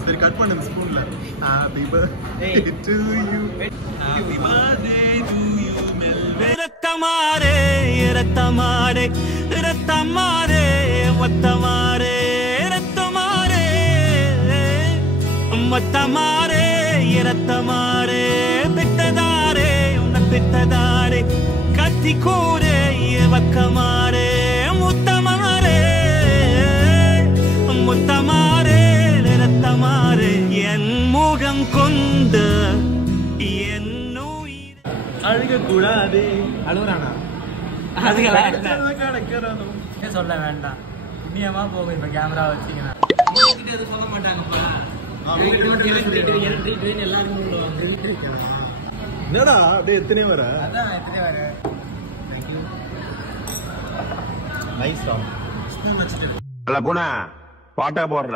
சரி கட் பண்ணு ஸ்பூன்ல. Happy birthday to you. Happy birthday to you மெல்வே. ரத்தமாரே ரத்தமாரே ரத்தமாரே வத்தமாரே ரத்தமாரே வத்தமாரே ரத்தமாரே பித்ததாரே உன்ன பித்ததாரே கத்தி கூரே வக்கமாரே முத்தமாரே முத்தமாரே ரத்தமாரே என் முகம் கொண்ட என் அழுக கூடாது. அழுகுறானா? சொல்ல வேண்டாம். புண்ணியமா போகும். இப்ப கேமரா வச்சீங்கன்னா சொல்ல மாட்டாங்கப்பா. என்னடா அப்படியே எத்தனை வர? அதான் எத்தனை வர? நைஸ். போனா பாட்டா போடுற